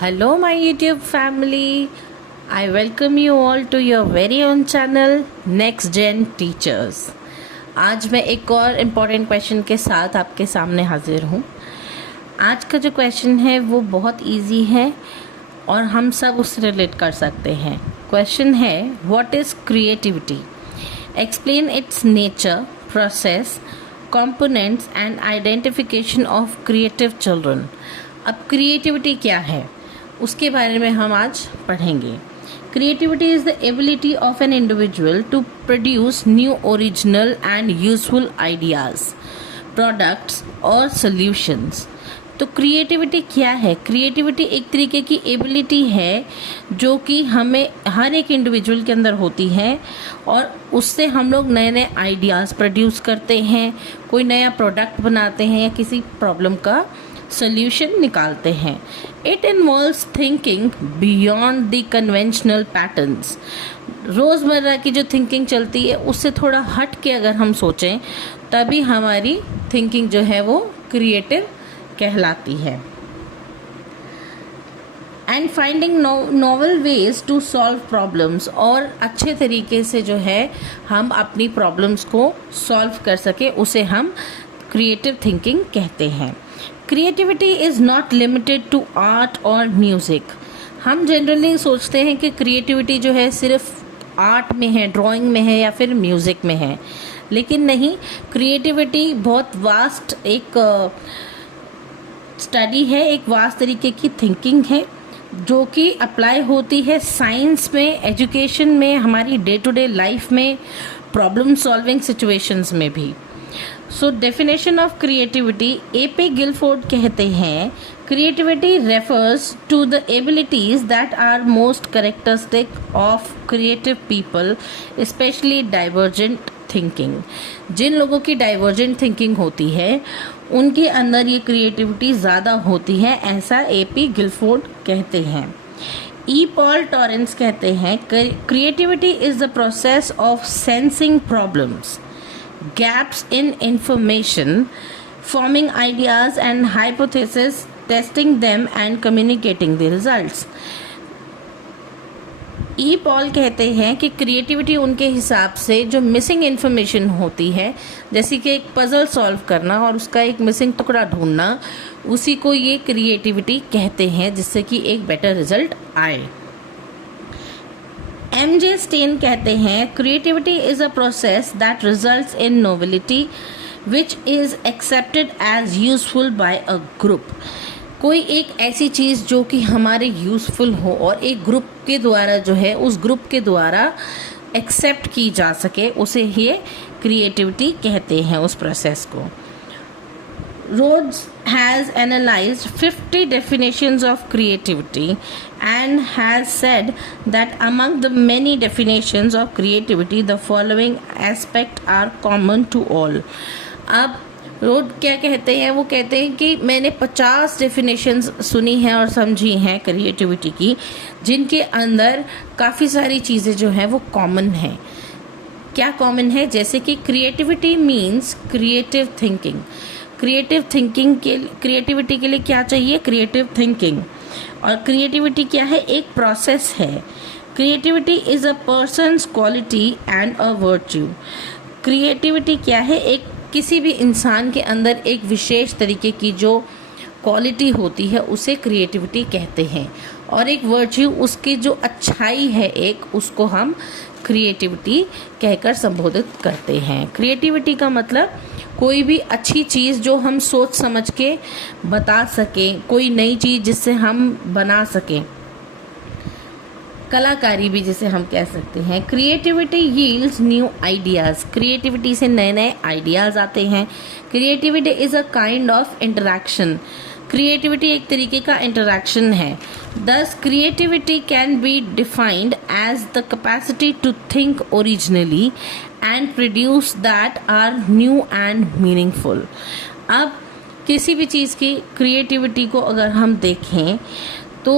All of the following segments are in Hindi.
Hello, my YouTube family. I welcome you all to your very own channel Next Gen Teachers. आज मैं एक और इम्पॉर्टेंट क्वेश्चन के साथ आपके सामने हाजिर हूँ। आज का जो क्वेश्चन है वो बहुत इजी है और हम सब उससे रिलेट कर सकते हैं। क्वेश्चन है, what is creativity? Explain its nature, process, components and identification of creative children. अब क्रिएटिविटी क्या है उसके बारे में हम आज पढ़ेंगे। Creativity is the ability of an individual to produce new original and useful ideas, products और सॉल्यूशंस। तो क्रिएटिविटी क्या है? क्रिएटिविटी एक तरीके की एबिलिटी है जो कि हमें हर एक इंडिविजुअल के अंदर होती है और उससे हम लोग नए नए आइडियाज़ प्रोड्यूस करते हैं, कोई नया प्रोडक्ट बनाते हैं या किसी प्रॉब्लम का सोल्यूशन निकालते हैं। It involves thinking beyond the conventional patterns. रोज़मर्रा की जो थिंकिंग चलती है उससे थोड़ा हट के अगर हम सोचें तभी हमारी थिंकिंग जो है वो क्रिएटिव कहलाती है। And finding novel ways to solve problems, और अच्छे तरीके से जो है हम अपनी प्रॉब्लम्स को सॉल्व कर सके उसे हम क्रिएटिव थिंकिंग कहते हैं। Creativity is not limited to art और म्यूज़िक। हम जनरली सोचते हैं कि क्रिएटिविटी जो है सिर्फ आर्ट में है, ड्राइंग में है या फिर म्यूज़िक में है, लेकिन नहीं, क्रिएटिविटी बहुत वास्ट एक स्टडी है, एक वास्ट तरीके की थिंकिंग है जो कि अप्लाई होती है साइंस में, एजुकेशन में, हमारी डे टू डे लाइफ में, प्रॉब्लम सॉल्विंग सिचुएशंस में भी। So definition of creativity, A P. Guilford कहते हैं, creativity refers to the abilities that are most characteristic of creative people, specially divergent thinking. जिन लोगों की डाइवर्जेंट थिंकिंग होती है उनके अंदर ये क्रिएटिविटी ज़्यादा होती है, ऐसा ए.पी. गिलफोर्ड कहते हैं। ई. पॉल टॉरेंस कहते हैं, creativity is the process of sensing problems, gaps in information, forming ideas and hypotheses, testing them and communicating the results. E. Paul कहते हैं कि क्रिएटिविटी उनके हिसाब से जो मिसिंग इन्फॉर्मेशन होती है, जैसे कि एक पजल सॉल्व करना और उसका एक मिसिंग टुकड़ा ढूंढना, उसी को ये क्रिएटिविटी कहते हैं, जिससे कि एक बेटर रिजल्ट आए। M.J. स्टेन कहते हैं, creativity is a process that results in novelty which is accepted as useful by a group. कोई एक ऐसी चीज़ जो कि हमारे यूज़फुल हो और एक ग्रुप के द्वारा जो है उस ग्रुप के द्वारा एक्सेप्ट की जा सके, उसे ही क्रिएटिविटी कहते हैं, उस प्रोसेस को। Rhodes has analyzed 50 definitions of creativity and has said that among the many definitions of creativity, the following aspects are common to all. अब रोड क्या कहते हैं? वो कहते हैं कि मैंने 50 डेफिनेशंस सुनी हैं और समझी हैं क्रिएटिविटी की, जिनके अंदर काफ़ी सारी चीज़ें जो हैं वो कॉमन हैं। क्या कॉमन है? जैसे कि creativity means creative thinking. Creativity के लिए क्या चाहिए? Creative thinking. और क्रिएटिविटी क्या है? एक प्रोसेस है। Creativity is a persons quality and a virtue. Creativity क्या है? एक किसी भी इंसान के अंदर एक विशेष तरीके की जो क्वालिटी होती है उसे क्रिएटिविटी कहते हैं, और एक वर्च्यू उसकी जो अच्छाई है एक, उसको हम क्रिएटिविटी कहकर संबोधित करते हैं। क्रिएटिविटी का मतलब कोई भी अच्छी चीज़ जो हम सोच समझ के बता सकें, कोई नई चीज़ जिससे हम बना सकें, कलाकारी भी जिसे हम कह सकते हैं। Creativity yields new ideas. Creativity से नए नए आइडियाज़ आते हैं। Creativity is a kind of interaction. Creativity एक तरीके का इंटरैक्शन है। Thus, creativity can be defined as the capacity to think originally and produce that are new and meaningful. अब किसी भी चीज़ की क्रिएटिविटी को अगर हम देखें तो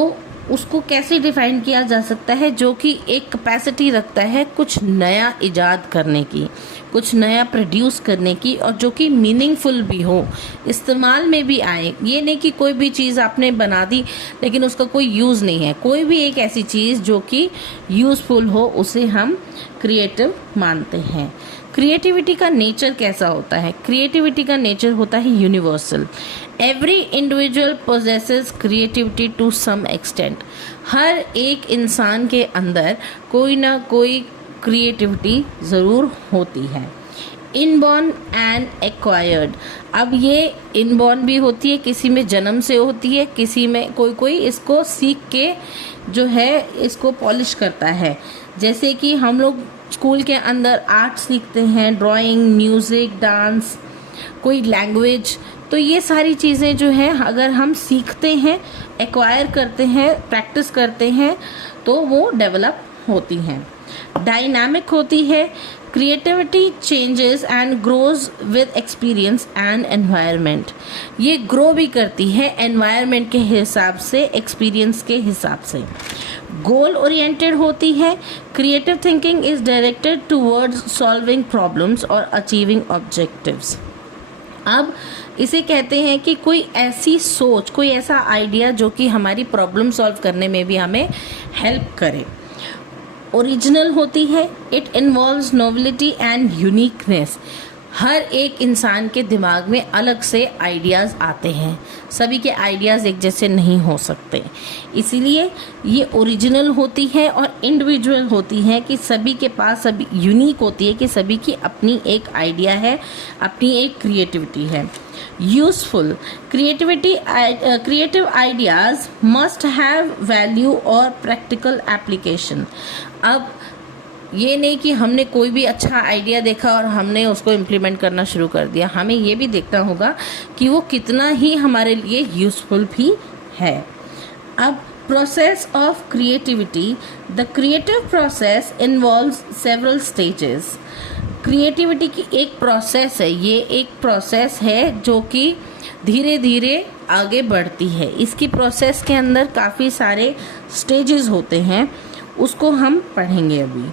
उसको कैसे डिफाइन किया जा सकता है, जो कि एक कैपेसिटी रखता है कुछ नया इजाद करने की, कुछ नया प्रोड्यूस करने की, और जो कि मीनिंगफुल भी हो, इस्तेमाल में भी आए। ये नहीं कि कोई भी चीज़ आपने बना दी लेकिन उसका कोई यूज़ नहीं है। कोई भी एक ऐसी चीज़ जो कि यूज़फुल हो उसे हम क्रिएटिव मानते हैं। क्रिएटिविटी का नेचर कैसा होता है? क्रिएटिविटी का नेचर होता है universal. Every individual possesses creativity to some extent. हर एक इंसान के अंदर कोई ना कोई क्रिएटिविटी ज़रूर होती है। Inborn and acquired. अब ये इनबॉर्न भी होती है, किसी में जन्म से होती है, किसी में कोई इसको सीख के जो है इसको पॉलिश करता है। जैसे कि हम लोग स्कूल के अंदर आर्ट सीखते हैं, ड्राइंग, म्यूज़िक, डांस, कोई लैंग्वेज, तो ये सारी चीज़ें जो है अगर हम सीखते हैं, एक्वायर करते हैं, प्रैक्टिस करते हैं तो वो डेवलप होती हैं। डायनामिक होती है। Creativity changes and grows with experience and environment. ये ग्रो भी करती है एनवायरनमेंट के हिसाब से, एक्सपीरियंस के हिसाब से। गोल ओरिएंटेड होती है। Creative thinking is directed towards solving problems और अचीविंग ऑब्जेक्टिव्स। अब इसे कहते हैं कि कोई ऐसी सोच, कोई ऐसा आइडिया जो कि हमारी प्रॉब्लम सॉल्व करने में भी हमें हेल्प करे। ओरिजिनल होती है। It involves novelty and uniqueness. हर एक इंसान के दिमाग में अलग से आइडियाज़ आते हैं, सभी के आइडियाज़ एक जैसे नहीं हो सकते, इसीलिए ये ओरिजिनल होती है। और इंडिविजुअल होती है कि सभी के पास, सभी यूनिक होती है कि सभी की अपनी एक आइडिया है, अपनी एक क्रिएटिविटी है। Useful. Creative ideas must have value और प्रैक्टिकल एप्लीकेशन। अब ये नहीं कि हमने कोई भी अच्छा आइडिया देखा और हमने उसको इम्प्लीमेंट करना शुरू कर दिया, हमें ये भी देखना होगा कि वो कितना ही हमारे लिए यूजफुल भी है। अब process of creativity. The creative process involves several stages. Creativity की एक प्रोसेस है, ये एक प्रोसेस है जो कि धीरे धीरे आगे बढ़ती है। इसकी प्रोसेस के अंदर काफ़ी सारे स्टेजेस होते हैं, उसको हम पढ़ेंगे अभी।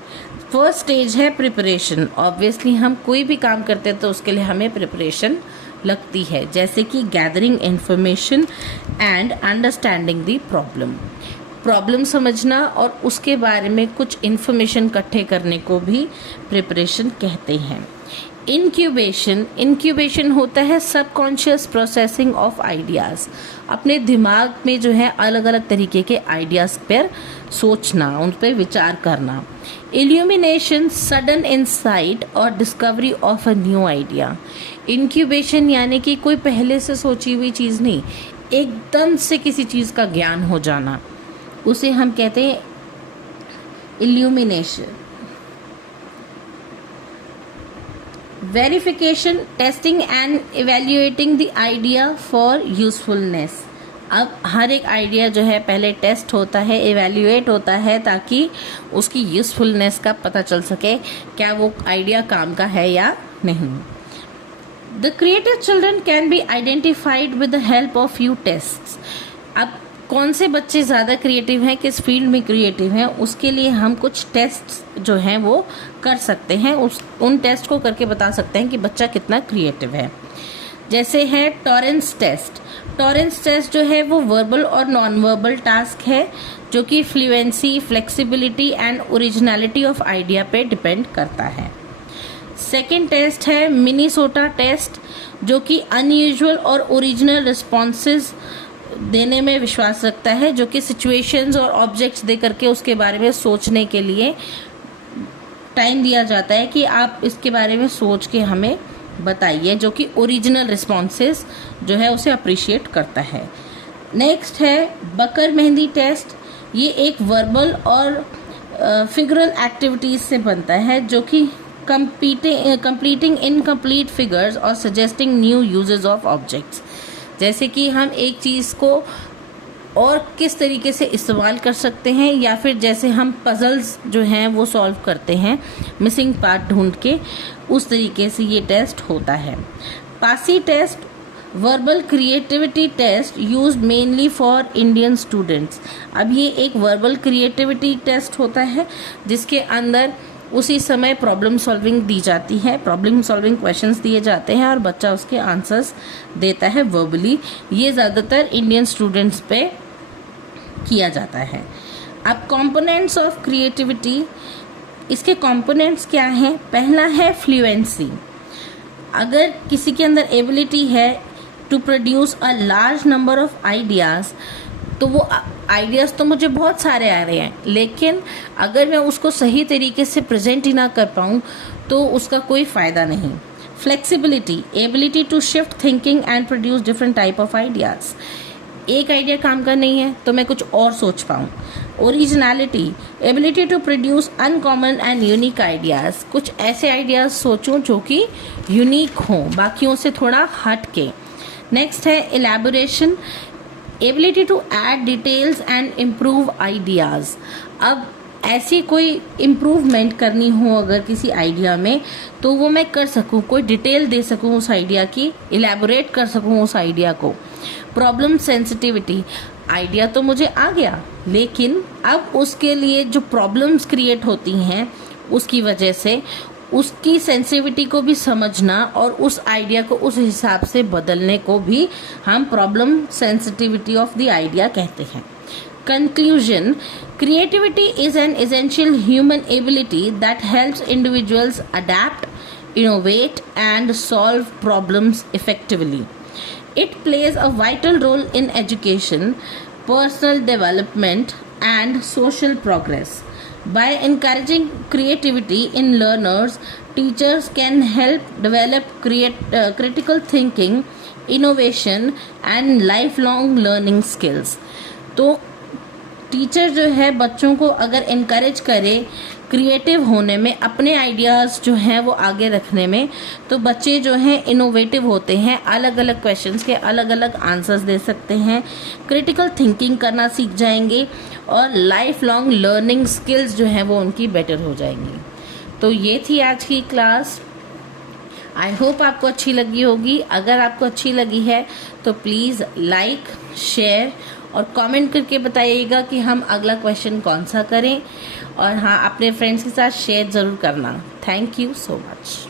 फर्स्ट स्टेज है प्रिपरेशन। ऑब्वियसली हम कोई भी काम करते हैं तो उसके लिए हमें प्रिपरेशन लगती है, जैसे कि gathering information and understanding the problem समझना और उसके बारे में कुछ इन्फॉर्मेशन इकट्ठे करने को भी प्रिपरेशन कहते हैं। इंक्यूबेशन होता है सबकॉन्शियस प्रोसेसिंग ऑफ आइडियाज़। अपने दिमाग में जो है अलग अलग तरीके के आइडियाज़ पर सोचना, उन पर विचार करना। इल्यूमिनेशन सडन इंसाइट और discovery of a new idea. Incubation यानी कि कोई पहले से सोची हुई चीज़ नहीं, एकदम से किसी चीज़ का ज्ञान हो जाना, उसे हम कहते हैं illumination. Verification, testing and evaluating the idea for usefulness. अब हर एक आइडिया जो है पहले टेस्ट होता है, इवेल्युएट होता है, ताकि उसकी यूजफुलनेस का पता चल सके, क्या वो आइडिया काम का है या नहीं। The creative children can be identified with the help of few tests. अब कौन से बच्चे ज़्यादा क्रिएटिव हैं, किस फील्ड में क्रिएटिव हैं, उसके लिए हम कुछ टेस्ट जो हैं वो कर सकते हैं। उन टेस्ट को करके बता सकते हैं कि बच्चा कितना क्रिएटिव है। जैसे है टॉरेंस टेस्ट। टॉरेंस टेस्ट जो है वो वर्बल और नॉन वर्बल टास्क है, जो कि fluency, flexibility and originality of idea पे डिपेंड करता है। सेकेंड टेस्ट है मिनीसोटा टेस्ट, जो कि अनयूजुअल और ओरिजिनल रिस्पॉन्सेज देने में विश्वास रखता है, जो कि सिचुएशंस और ऑब्जेक्ट्स दे करके उसके बारे में सोचने के लिए टाइम दिया जाता है कि आप इसके बारे में सोच के हमें बताइए, जो कि ओरिजिनल रिस्पॉन्सेस जो है उसे अप्रिशिएट करता है। नेक्स्ट है बकर मेहंदी टेस्ट। ये एक वर्बल और फिगरल एक्टिविटीज से बनता है, जो कि कंप्लीटिंग इनकम्प्लीट फिगर्स और suggesting new uses of objects. जैसे कि हम एक चीज़ को और किस तरीके से इस्तेमाल कर सकते हैं, या फिर जैसे हम पजल्स जो हैं वो सॉल्व करते हैं मिसिंग पार्ट ढूंढ के, उस तरीके से ये टेस्ट होता है। Passi test verbal creativity test use mainly for Indian students. अब ये एक वर्बल क्रिएटिविटी टेस्ट होता है जिसके अंदर उसी समय प्रॉब्लम सॉल्विंग दी जाती है, प्रॉब्लम सॉल्विंग क्वेश्चंस दिए जाते हैं और बच्चा उसके आंसर्स देता है वर्बली। ये ज़्यादातर इंडियन स्टूडेंट्स पे किया जाता है। अब कंपोनेंट्स ऑफ क्रिएटिविटी, इसके कंपोनेंट्स क्या हैं? पहला है फ्लुएंसी। अगर किसी के अंदर एबिलिटी है to produce a large number of ideas, तो वो आइडियाज़ तो मुझे बहुत सारे आ रहे हैं, लेकिन अगर मैं उसको सही तरीके से प्रेजेंट ही ना कर पाऊँ तो उसका कोई फ़ायदा नहीं। Flexibility, ability to shift thinking and produce different type of ideas. एक आइडिया काम का नहीं है तो मैं कुछ और सोच पाऊँ। Originality, ability to produce uncommon and unique ideas. कुछ ऐसे आइडियाज़ सोचूं जो कि यूनिक हों, बाकियों से थोड़ा हट के। नेक्स्ट है elaboration, ability to add details and improve ideas. अब ऐसी कोई इम्प्रूवमेंट करनी हो अगर किसी आइडिया में, तो वो मैं कर सकूं, कोई डिटेल दे सकूं उस आइडिया की, इलेबोरेट कर सकूं उस आइडिया को। प्रॉब्लम सेंसिटिविटी, आइडिया तो मुझे आ गया, लेकिन अब उसके लिए जो प्रॉब्लम्स क्रिएट होती हैं उसकी वजह से उसकी सेंसिटिविटी को भी समझना और उस आइडिया को उस हिसाब से बदलने को भी हम problem sensitivity of the idea कहते हैं। Conclusion, creativity is an essential human ability that helps individuals adapt, innovate, and solve problems effectively. It plays a vital role in education, personal development, and social progress. By encouraging creativity in learners, teachers can help develop critical thinking, innovation, and lifelong learning skills. तो टीचर जो है बच्चों को अगर इनकरेज करे क्रिएटिव होने में, अपने आइडियाज़ जो हैं वो आगे रखने में, तो बच्चे जो हैं इनोवेटिव होते हैं, अलग अलग क्वेश्चंस के अलग अलग आंसर्स दे सकते हैं, क्रिटिकल थिंकिंग करना सीख जाएंगे और लाइफ लॉन्ग लर्निंग स्किल्स जो हैं वो उनकी बेटर हो जाएंगी। तो ये थी आज की क्लास। आई होप आपको अच्छी लगी होगी। अगर आपको अच्छी लगी है तो प्लीज़ लाइक, शेयर और कमेंट करके बताइएगा कि हम अगला क्वेश्चन कौन सा करें, और हाँ, अपने फ्रेंड्स के साथ शेयर ज़रूर करना। Thank you so much.